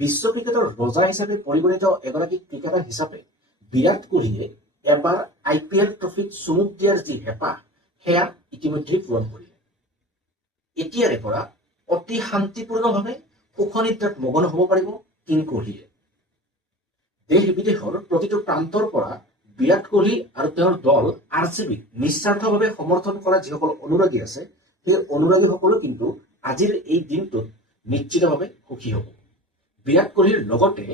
বিশ্ব ক্ৰিকেটৰ ৰজা হিচাপে পৰিগণিত এগৰাকী ক্ৰিকেটাৰ হিচাপে বিৰাট কোহলীয়ে এবাৰ IPL ট্ৰফিত চুমুক দিয়াৰ যি হেঁপাহ সেয়া ইতিমধ্যেই পূৰণ কৰিলে। এতিয়াৰে পৰা অতি শান্তিপূৰ্ণভাৱে সুখনিদ্ৰাত মগ্ন হ'ব পাৰিব কিং কোহলীয়ে। দেশ বিদেশৰ প্ৰতিটো প্ৰান্তৰ পৰা বিৰাট কোহলী আৰু তেওঁৰ দল RCBক নিস্বাৰ্থভাৱে সমৰ্থন কৰা যিসকল অনুৰাগী আছে সেই অনুৰাগীসকলো কিন্তু আজিৰ এই দিনটোত নিশ্চিতভাৱে সুখী হ'ব। বিৰাট কোহলীৰ লগতে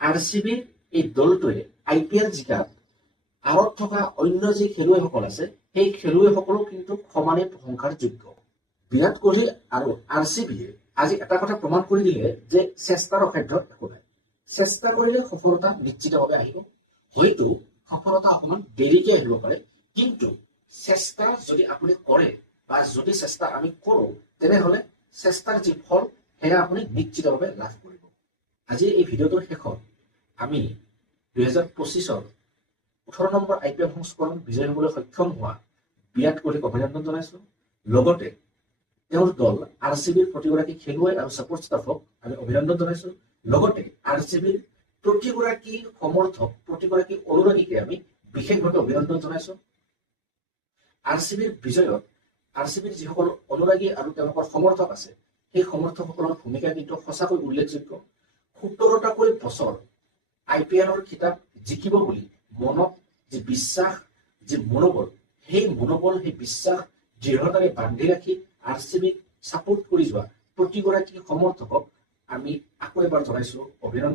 RCBৰ এই দলটোৱে IPL জিকাত আঁৰত থকা অন্য যি খেলুৱৈসকল আছে সেই খেলুৱৈসকলো কিন্তু সমানে প্ৰশংসাৰ যোগ্য। বিৰাট কোহলী আৰু RCBয়ে আজি এটা কথা প্ৰমাণ কৰি দিলে যে চেষ্টাৰ অসাধ্য একো নাই। চেষ্টা কৰিলে সফলতা নিশ্চিতভাৱে আহিব। হয়তো সফলতা অকণমান দেৰিকে আহিব পাৰে, কিন্তু চেষ্টা যদি আপুনি কৰে বা যদি চেষ্টা আমি কৰোঁ তেনেহ'লে চেষ্টাৰ যি ফল সেয়া আপুনি নিশ্চিতভাৱে লাভ কৰিব। আজি এই ভিডিঅ'টোৰ শেষত আমি 2025ৰ 18 নম্বৰ IPL সংস্কৰণ বিজয়ী হ'বলৈ সক্ষম হোৱা বিৰাট কোহলীক অভিনন্দন জনাইছোঁ। লগতে তেওঁৰ দল RCBৰ প্ৰতিগৰাকী খেলুৱৈ আৰু ছাপোৰ্ট ষ্টাফক আমি অভিনন্দন জনাইছোঁ। লগতে RCBৰ প্ৰতিগৰাকী সমৰ্থক, প্ৰতিগৰাকী অনুৰাগীকে আমি বিশেষভাৱে অভিনন্দন জনাইছোঁ। RCBৰ বিজয়ত RCBৰ যিসকল অনুৰাগী আৰু তেওঁলোকৰ সমৰ্থক আছে সেই সমৰ্থকসকলৰ ভূমিকা কিন্তু সঁচাকৈ উল্লেখযোগ্য। 17টাকৈ বছৰ IPLৰ খিতাপ জিকিব বুলি মনত যি বিশ্বাস, যি মনোবল, সেই মনোবল, সেই বিশ্বাস দৃঢ়তাৰে বান্ধি ৰাখি RCBক ছাপোৰ্ট কৰি যোৱা প্ৰতিগৰাকী সমৰ্থকক আমি আকৌ এবাৰ জনাইছোঁ অভিনন্দন।